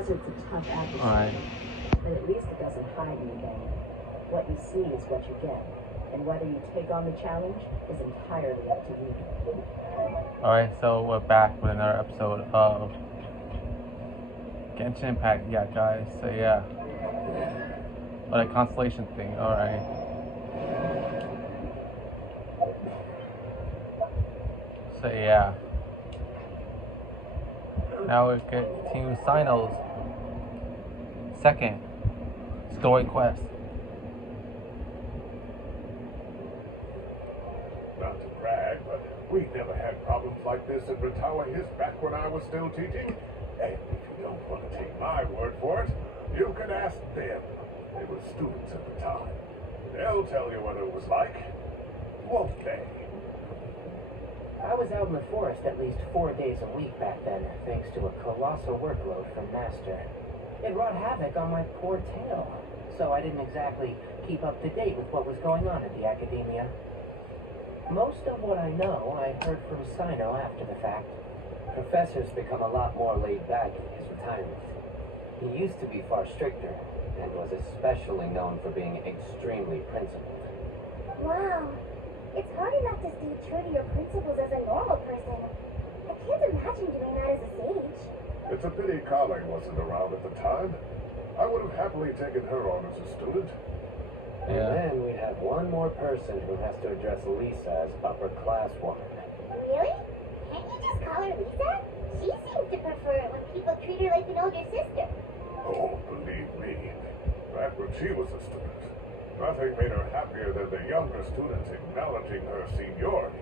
desert's a tough atmosphere, Alright. but at least it doesn't hide anything. What you see is what you get, and whether you take on the challenge is entirely up to you. Alright, so we're back with another episode of Genshin Impact. Yeah, guys, so yeah. Oh, the constellation thing, alright. So yeah. Now we get to Sino's second story quest. Not to brag, but we never had problems like this at Ratawa His back when I was still teaching. And if you don't want to take my word for it, you can ask them. They were students at the time. They'll tell you what it was like, won't they? I was out in the forest at least 4 days a week back then, thanks to a colossal workload from Master. It wrought havoc on my poor tail, so I didn't exactly keep up to date with what was going on at the academia. Most of what I know, I heard from Sino after the fact. Professor's become a lot more laid back in his retirement. He used to be far stricter, and was especially known for being extremely principled. Wow. It's hard enough to stay true to your principles as a normal person. I can't imagine doing that as a sage. It's a pity Kale wasn't around at the time. I would have happily taken her on as a student. And then we'd have one more person who has to address Lisa as upper class woman. Really? Can't you just call her Lisa? She seems to prefer it when people treat her like an older sister. Oh, believe me, back when she was a student, nothing made her happier than the younger students acknowledging her seniority.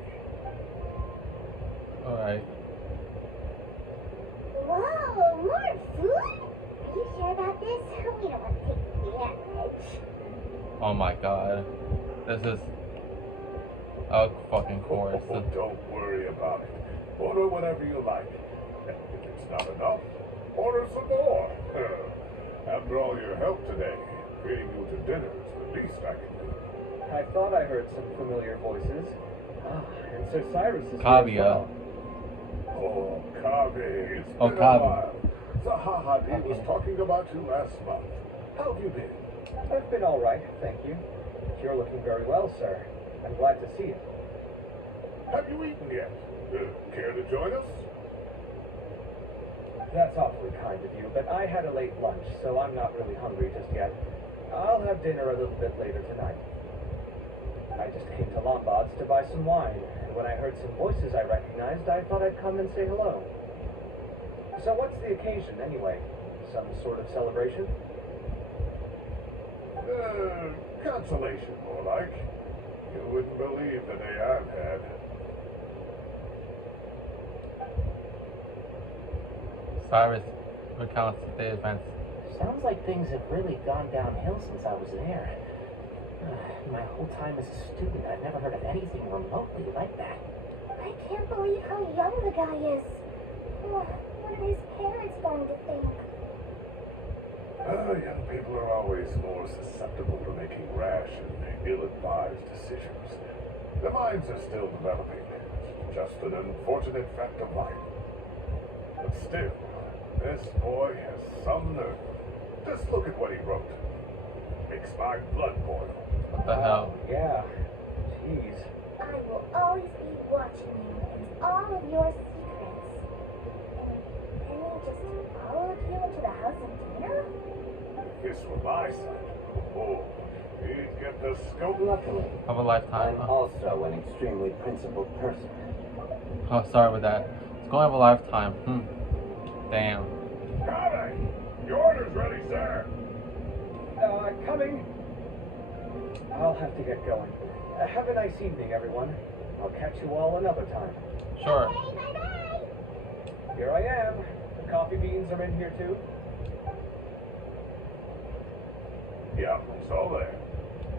Alright. Whoa, more food? Are you sure about this? We don't want to take damage. Oh my god. This is a fucking course. Oh, don't worry about it. Order whatever you like. And if it's not enough, order some more. After all your help today, treating you to dinner is the least I can do. I thought I heard some familiar voices. Ah, and Sir Cyrus is Kavya. here as well. Oh, Kavi, it's Oh, been a Kavi. while. Sahahadi was talking about you last month. How have you been? I've been all right, thank you. You're looking very well, sir. I'm glad to see you. Have you eaten yet? Care to join us? That's awfully kind of you, but I had a late lunch, so I'm not really hungry just yet. I'll have dinner a little bit later tonight. I just came to Lombard's to buy some wine, and when I heard some voices I recognized, I thought I'd come and say hello. So what's the occasion, anyway? Some sort of celebration? Consolation, more like. You wouldn't believe the day I've had. Cyrus recounts the events. Sounds like things have really gone downhill since I was there. My whole time as a student, I've never heard of anything remotely like that. I can't believe how young the guy is. Oh, what are his parents going to think? Young people are always more susceptible to making rash and ill-advised decisions. Their minds are still developing. Just an unfortunate fact of life. But still, this boy has some nerve. Just look at what he wrote. Makes my blood boil. What the hell? Yeah. Jeez. I will always be watching you and all of your secrets. And Penny just followed you into the house of dinner? If this were my son, oh, he'd get the scope. Luckily, Of a lifetime. I'm also an extremely principled person. Oh, sorry with that. It's going to have a lifetime. Damn. Got it! Your order's ready, sir. Coming. I'll have to get going. Have a nice evening, everyone. I'll catch you all another time. Sure. Okay, bye-bye! Here I am. The coffee beans are in here too. Yeah, it's all there.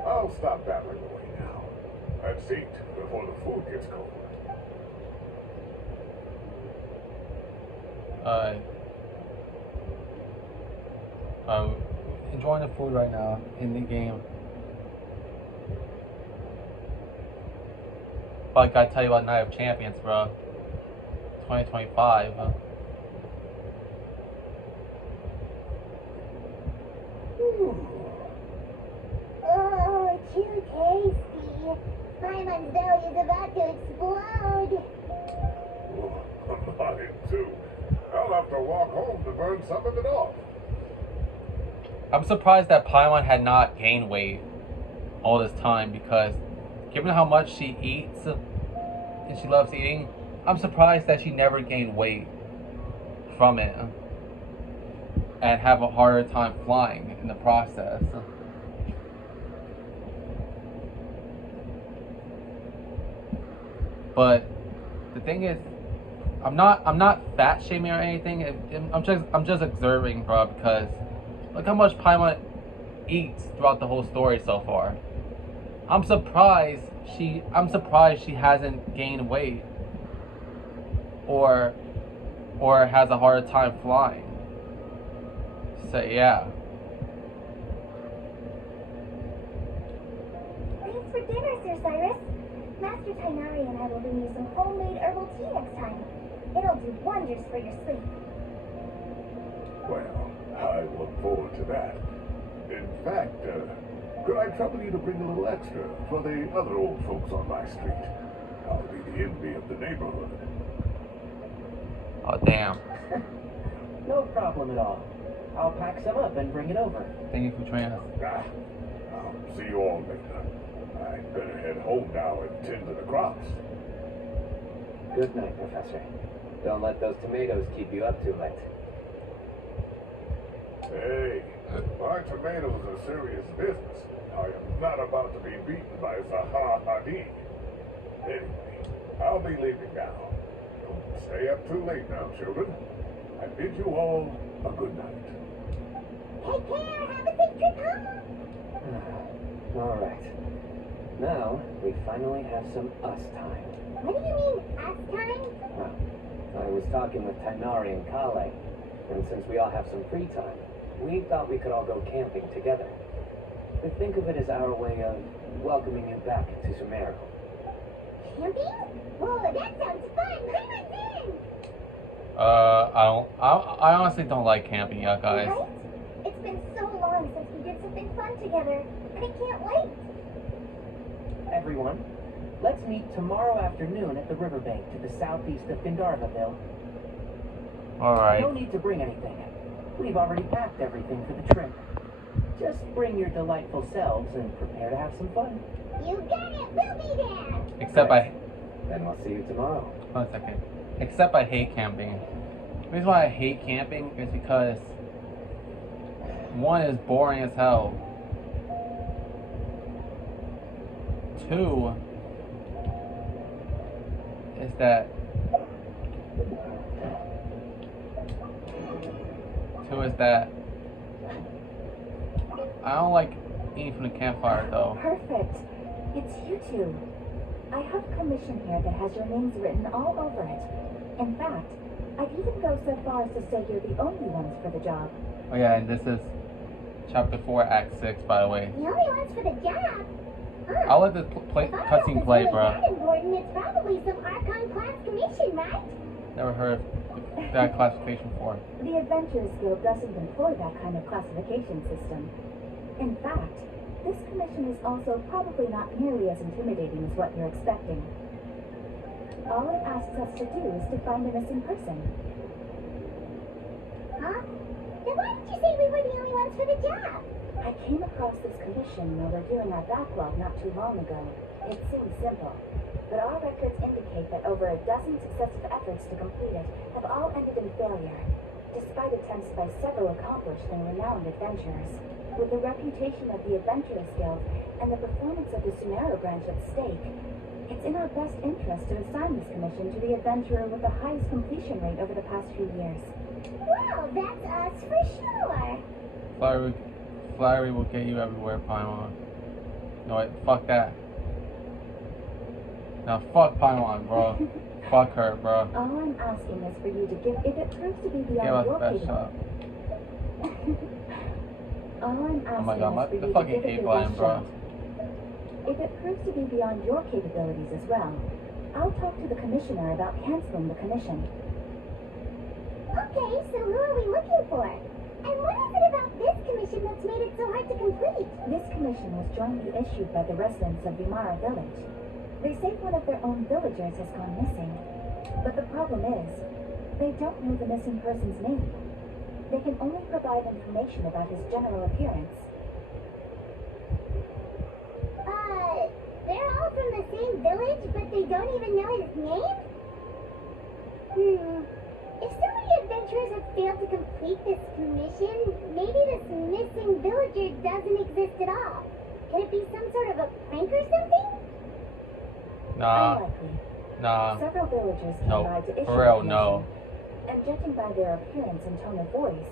I'll stop babbling away now. Let's eat before the food gets cold. I'm enjoying the food right now in the game. But I gotta tell you about Night of Champions, bro. 2025. Oh, too tasty. Paimon's belly is about to explode. Mine too. I'll have to walk home to burn some of it off. I'm surprised that Paimon had not gained weight all this time, because given how much she eats and she loves eating, I'm surprised that she never gained weight from it and have a harder time flying in the process. But the thing is, I'm not fat shaming or anything. I'm just observing, bro, because look how much Paimon eats throughout the whole story so far. I'm surprised she hasn't gained weight or has a harder time flying. So yeah. Thanks for dinner, Sir Cyrus. Master Tainari and I will bring you some homemade herbal tea next time. It'll do wonders for your sleep. Well, I look forward to that. In fact, could I trouble you to bring a little extra for the other old folks on my street? I'll be the envy of the neighborhood. Oh damn. No problem at all. I'll pack some up and bring it over. Thank you for joining us. I'll see you all later. I'd better head home now and tend to the crops. Good night, Professor. Don't let those tomatoes keep you up too late. Hey, my tomatoes are serious business. I am not about to be beaten by Zaha Hadid. Anyway, I'll be leaving now. Don't stay up too late now, children. I bid you all a good night. Take care. Have a safe trip home. All right. Now, we finally have some us time. What do you mean, us time? Well, I was talking with Tainari and Kale, and since we all have some free time, we thought we could all go camping together. We think of it as our way of welcoming you back to Sumeru. Camping? Whoa, that sounds fun. Paimon's in. I honestly don't like camping, yeah, guys. Right? It's been so long since we did something fun together, and I can't wait. Everyone, let's meet tomorrow afternoon at the riverbank to the southeast of Findarvaville. Alright. No need to bring anything. We've already packed everything for the trip. Just bring your delightful selves and prepare to have some fun. You got it. We'll be there. Except Then we'll see you tomorrow. Hold on a second. Except I hate camping. The reason why I hate camping is because one is boring as hell. Two is that I don't like eating from the campfire though. Perfect. It's you two. I have a commission here that has your names written all over it. In fact, I'd even go so far as to say you're the only ones for the job. Oh yeah, and this is chapter 4, act 6, by the way. The only ones for the job? Huh. I'll let the cutscene play, If bro. that important, it's probably some Archon class commission, right? Never heard of that classification before. The Adventurers Guild doesn't employ that kind of classification system. In fact, this commission is also probably not nearly as intimidating as what you're expecting. All it asks us to do is to find a missing person. Huh? Then why did you say we were the only ones for the job? I came across this commission while reviewing our backlog not too long ago. It seems simple, but our records indicate that over a dozen successive efforts to complete it have all ended in failure, despite attempts by several accomplished and renowned adventurers. With the reputation of the Adventurers Guild and the performance of the Sumeru branch at stake, it's in our best interest to assign this commission to the adventurer with the highest completion rate over the past few years. Well, that's us for sure. Flattery will get you everywhere, Paimon. No, wait, fuck that. Now, fuck Paimon, bro. Fuck her, bro. All I'm asking is for you to give, if it proves to be Give beyond us the your best shot. All I'm asking Oh my god, is for the you fucking to give it hate your line, best bro. shot. If it proves to be beyond your capabilities as well, I'll talk to the commissioner about canceling the commission. Okay, so who are we looking for? And what is it about this commission that's made it so hard commission was jointly issued by the residents of Vimara village. They say one of their own villagers has gone missing. But the problem is, they don't know the missing person's name. They can only provide information about his general appearance. They're all from the same village, but they don't even know his name? If so many adventurers have failed to complete this commission, maybe this missing villager doesn't exist at all. Could it be some sort of a prank or something? Nah. Unlikely. Nah. Several villagers came No. by to issue For the real, commission, no. and judging by their appearance and tone of voice,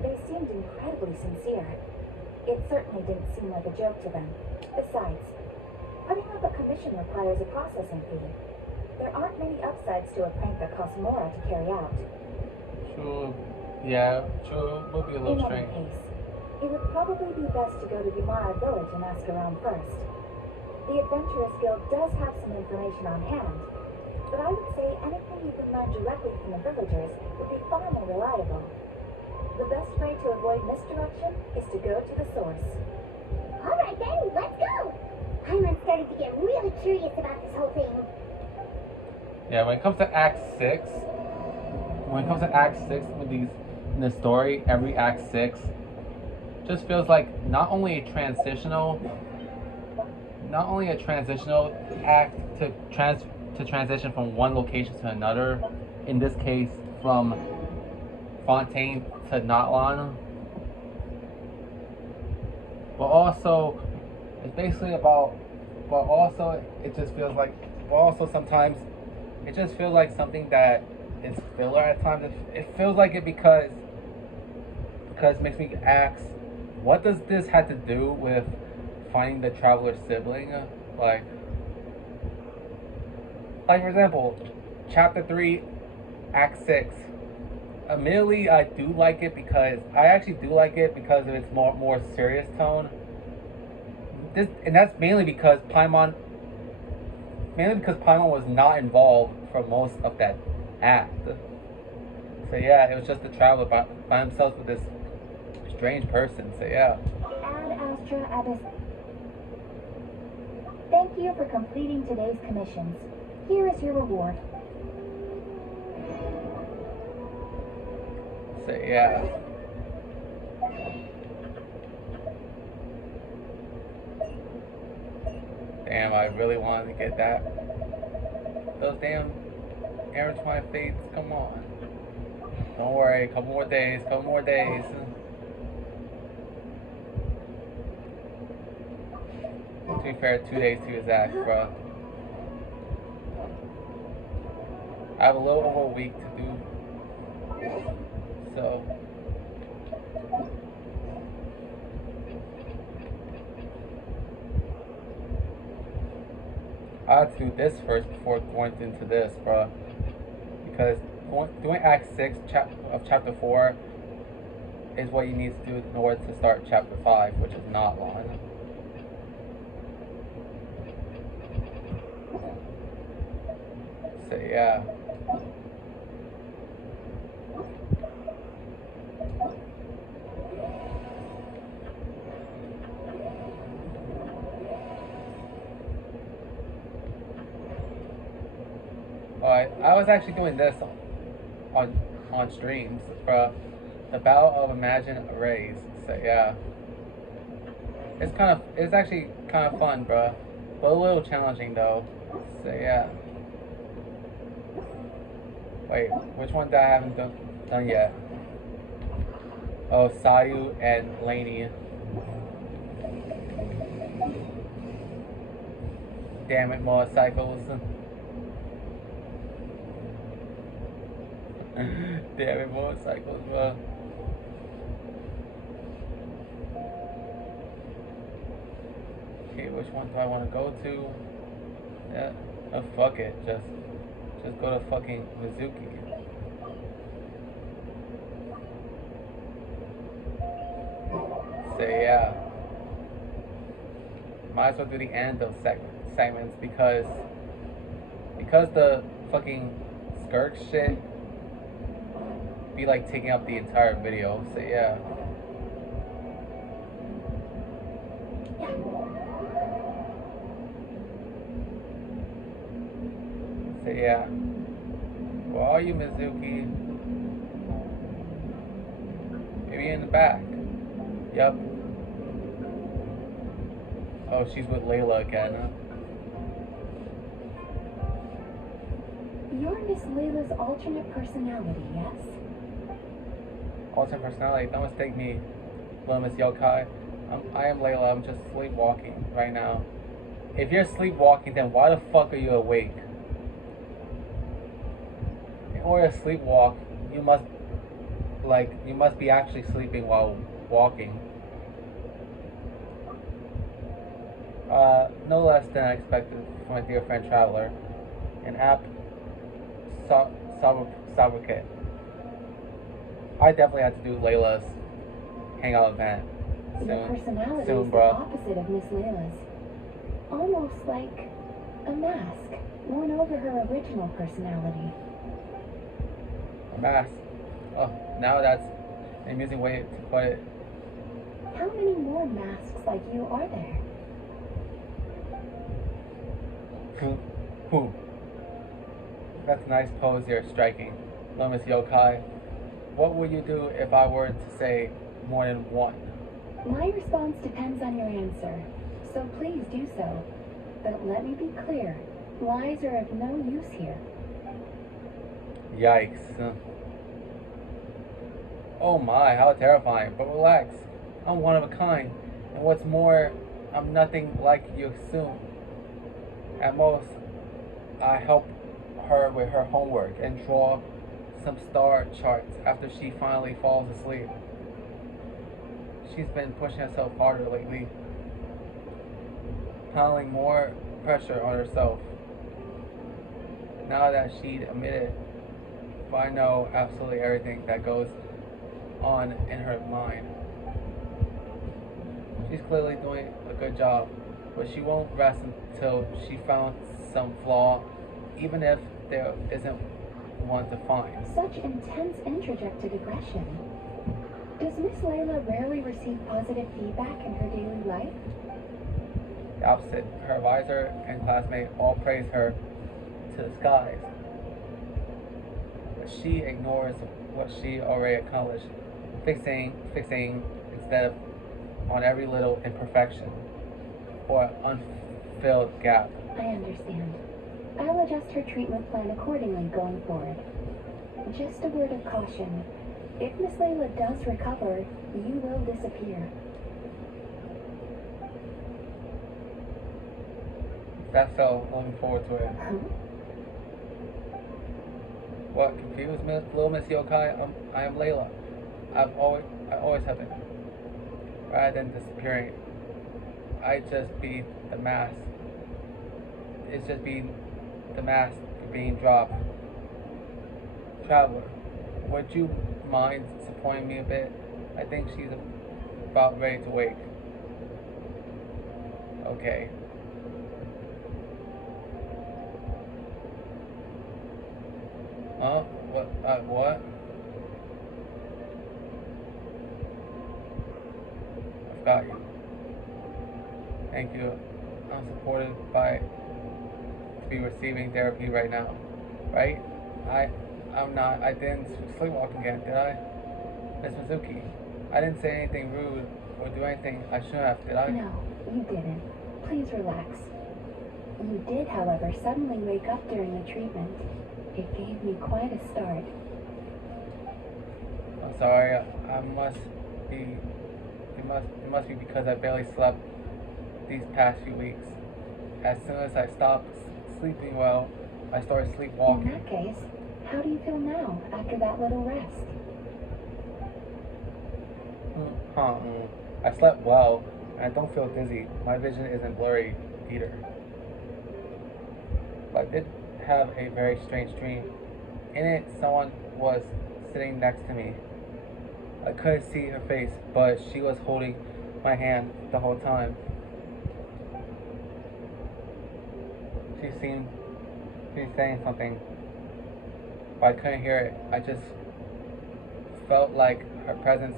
they seemed incredibly sincere. It certainly didn't seem like a joke to them. Besides, putting up a commission requires a processing fee. There aren't many upsides to a prank that costs more to carry out. True. Yeah, true. Would be a little In any strange. case, it would probably be best to go to Vimara village and ask around first. The Adventurers Guild does have some information on hand, but I would say anything you can learn directly from the villagers would be far more reliable. The best way to avoid misdirection is to go to the source. Alright then, let's go! I'm starting to get really curious about this whole thing. Yeah, when it comes to Act 6, with these in the story, every Act 6 just feels like not only a transitional act to transition from one location to another. In this case, from Fontaine to Notlan, but also it's basically about. But also, it just feels like. But also sometimes, it just feels like something that is filler at times. It feels like it because it makes me ask, what does this have to do with finding the traveler's sibling? Like for example, Chapter 3, Act 6. Admittedly, I actually do like it because of its more serious tone. And that's mainly because Paimon was not involved for most of that act. So yeah, it was just the traveler by himself with this strange person. So yeah. Ad Astra Abyss. Thank you for completing today's commissions. Here is your reward. So yeah. Damn, I really wanted to get that. Those damn intertwined fates, come on. Don't worry, couple more days. To be fair, 2 days to exact, bro. I have a little over a week to do. So. I had to do this first before going into this, bro. Because doing Act 6 of Chapter 4 is what you need to do in order to start Chapter 5, which is not long. So yeah. I was actually doing this on streams for the Battle of Imagine Arrays. So yeah, it's actually kind of fun, bro, but a little challenging though. So yeah. Wait, which one that I haven't done yet? Oh, Sayu and Lainey. Damn it, motorcycles. Damn it, motorcycles, bro. Okay, which one do I want to go to? Yeah, oh, fuck it, just go to fucking Mizuki. So yeah, might as well do the end of segments because the fucking Skirk shit be like taking up the entire video. So yeah. Yeah. Where are you, Mizuki? Maybe in the back. Yep. Oh, she's with Layla again, huh? You're Miss Layla's alternate personality, yes? Alternate personality. Don't mistake me, little Miss Yokai. I am Layla. I'm just sleepwalking right now. If you're sleepwalking, then why the fuck are you awake? In order to sleepwalk, you must be actually sleeping while walking. No less than I expected from my dear friend Traveler, an apt fabricate. I definitely have to do Layla's hangout event Your personality soon, is the opposite of Miss Layla's. Almost like a mask worn over her original personality. A mask. Oh, now that's an amusing way to put it. How many more masks like you are there? Who? That's a nice pose you're striking, little Miss Yokai. What would you do if I were to say more than one? My response depends on your answer, so please do so. But let me be clear, lies are of no use here. Yikes. Oh my, how terrifying. But relax, I'm one of a kind. And what's more, I'm nothing like you assume. At most, I help her with her homework and draw some star charts after she finally falls asleep. She's been pushing herself harder lately, piling more pressure on herself. Now that she'd admitted, I know absolutely everything that goes on in her mind. She's clearly doing a good job, but she won't rest until she found some flaw, even if there isn't one to find. Such intense introjected aggression. Does Miss Layla rarely receive positive feedback in her daily life? The opposite. Her advisor and classmate all praise her to the skies. But she ignores what she already accomplished, fixing instead of on every little imperfection or unfilled gap. I understand. I'll adjust her treatment plan accordingly going forward. Just a word of caution. If Miss Layla does recover, you will disappear. That's so. Looking forward to it. Huh? What confused me, little Miss Yokai? I am Layla. I always have been. Rather than disappearing, I just be the mask. It's just be the mask being dropped. Traveler, would you mind disappointing me a bit? I think she's about ready to wake. Okay. Huh? What? I've got you. Thank you. I'm supported by to be receiving therapy right now. Right? I didn't sleepwalk again, did I? Miss Mizuki, I didn't say anything rude or do anything I shouldn't have, did I? No, you didn't. Please relax. You did, however, suddenly wake up during the treatment. It gave me quite a start. I'm sorry. It must be because I barely slept these past few weeks. As soon as I stopped sleeping well, I started sleepwalking. In that case, how do you feel now after that little rest? I slept well, and I don't feel dizzy. My vision isn't blurry either. But I did have a very strange dream. In it, someone was sitting next to me. I couldn't see her face, but she was holding my hand the whole time. She seemed to be saying something, but I couldn't hear it. I just felt like her presence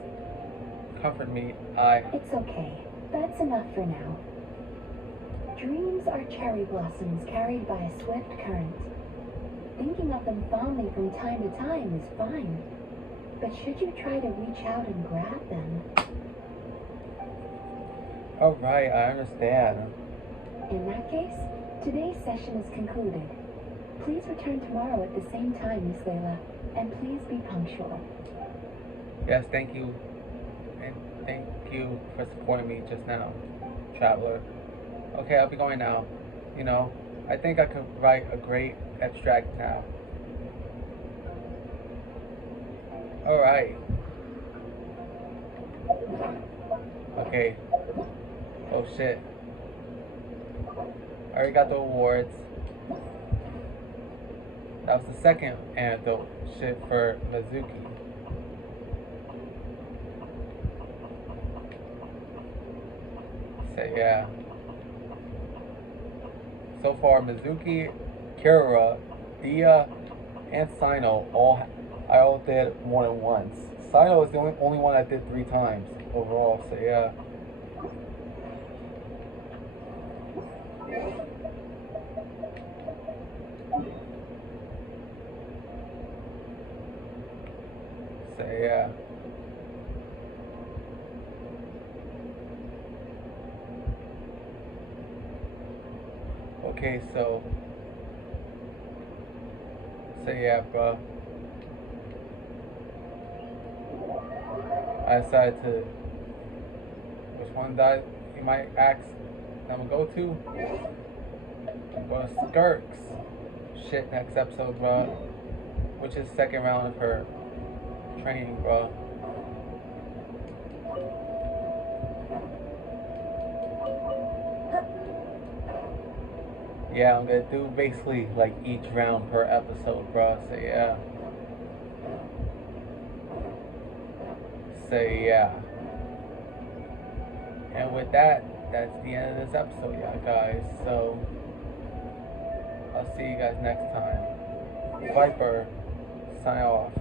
comforted me. It's okay. That's enough for now. Dreams are cherry blossoms carried by a swift current. Thinking of them fondly from time to time is fine. But should you try to reach out and grab them? Alright, I understand. In that case, today's session is concluded. Please return tomorrow at the same time, Miss Layla, and please be punctual. Yes, thank you. And thank you for supporting me just now, traveler. Okay, I'll be going now. You know, I think I could write a great abstract now. Alright. Okay. Oh shit. I already got the awards. That was the second antidote shit for Mizuki. So yeah. So far, Mizuki, Kira, Dia, and Sino I all did more than once. Sino is the only one I did 3 times overall. So yeah. So yeah. Okay, so yeah, bro. I decided to. Which one that you might ask? I'm gonna go to. I'm going to Skirks. Shit, next episode, bro. Which is second round of her training, bro. Yeah, I'm gonna do basically like each round per episode, bro. So yeah. So yeah. And with that, that's the end of this episode, y'all guys. So I'll see you guys next time. Viper, sign off.